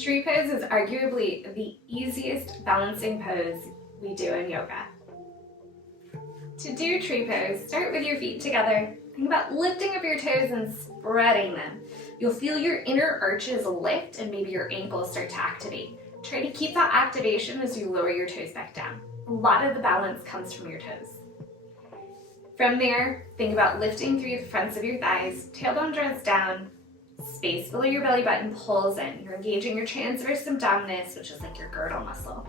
Tree pose is arguably the easiest balancing pose we do in yoga. To do tree pose, start with your feet together. Think about lifting up your toes and spreading them. You'll feel your inner arches lift and maybe your ankles start to activate. Try to keep that activation as you lower your toes back down. A lot of the balance comes from your toes. From there, think about lifting through the fronts of your thighs, tailbone draws down, space below your belly button pulls in. You're engaging your transverse abdominis, which is like your girdle muscle.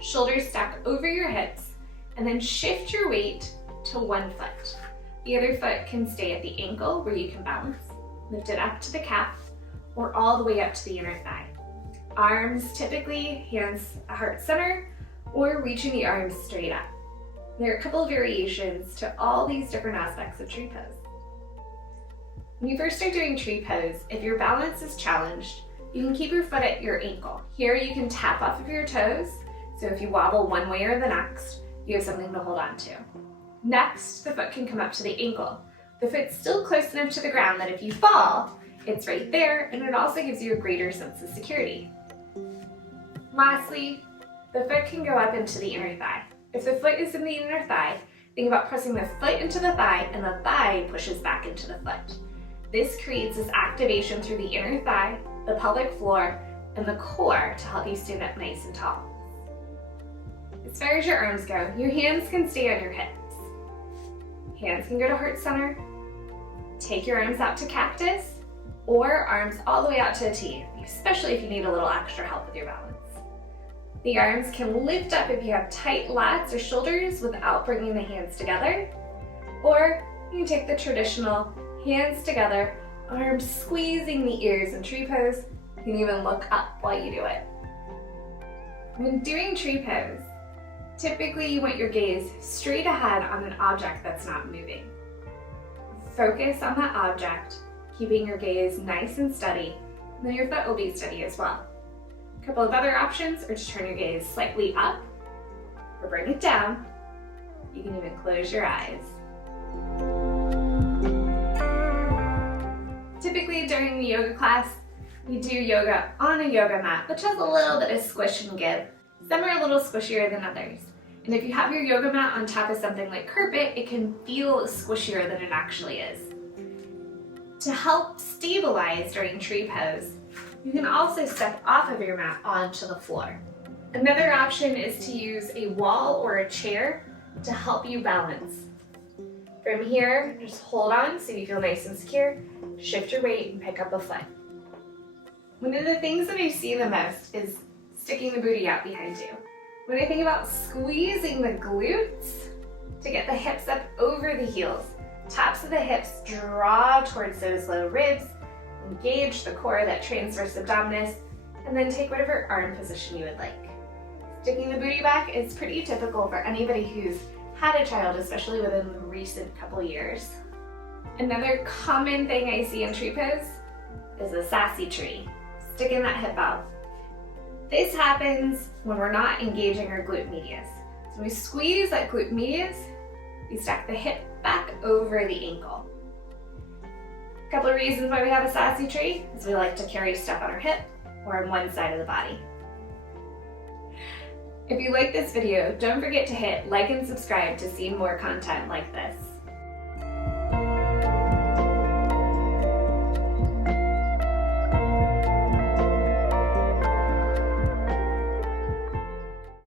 Shoulders stack over your hips, and then shift your weight to one foot. The other foot can stay at the ankle where you can balance. Lift it up to the calf, or all the way up to the inner thigh. Arms, typically hands at heart center, or reaching the arms straight up. There are a couple of variations to all these different aspects of tree pose. When you first start doing tree pose, if your balance is challenged, you can keep your foot at your ankle. Here you can tap off of your toes, so if you wobble one way or the next, you have something to hold on to. Next, the foot can come up to the ankle. The foot's still close enough to the ground that if you fall, it's right there, and it also gives you a greater sense of security. Lastly, the foot can go up into the inner thigh. If the foot is in the inner thigh, think about pressing the foot into the thigh, and the thigh pushes back into the foot. This creates this activation through the inner thigh, the pelvic floor, and the core to help you stand up nice and tall. As far as your arms go, your hands can stay on your hips. Hands can go to heart center. Take your arms out to cactus, or arms all the way out to a T, especially if you need a little extra help with your balance. The arms can lift up if you have tight lats or shoulders without bringing the hands together, or you can take the traditional hands together, arms squeezing the ears in tree pose. You can even look up while you do it. When doing tree pose, typically you want your gaze straight ahead on an object that's not moving. Focus on that object, keeping your gaze nice and steady, and then your foot will be steady as well. A couple of other options are to turn your gaze slightly up or bring it down. You can even close your eyes. Typically during the yoga class, we do yoga on a yoga mat, which has a little bit of squish and give. Some are a little squishier than others. And if you have your yoga mat on top of something like carpet, it can feel squishier than it actually is. To help stabilize during tree pose, you can also step off of your mat onto the floor. Another option is to use a wall or a chair to help you balance. From here, just hold on so you feel nice and secure, shift your weight, and pick up a foot. One of the things that I see the most is sticking the booty out behind you. When I think about squeezing the glutes to get the hips up over the heels, tops of the hips draw towards those low ribs, engage the core, that transverse abdominis, and then take whatever arm position you would like. Sticking the booty back is pretty typical for anybody who's had a child, especially within the recent couple years. Another common thing I see in tree pose is a sassy tree, sticking that hip out. This happens when we're not engaging our glute medius. So when we squeeze that glute medius, we stack the hip back over the ankle. A couple of reasons why we have a sassy tree is we like to carry stuff on our hip or on one side of the body. If you like this video, don't forget to hit like and subscribe to see more content like this.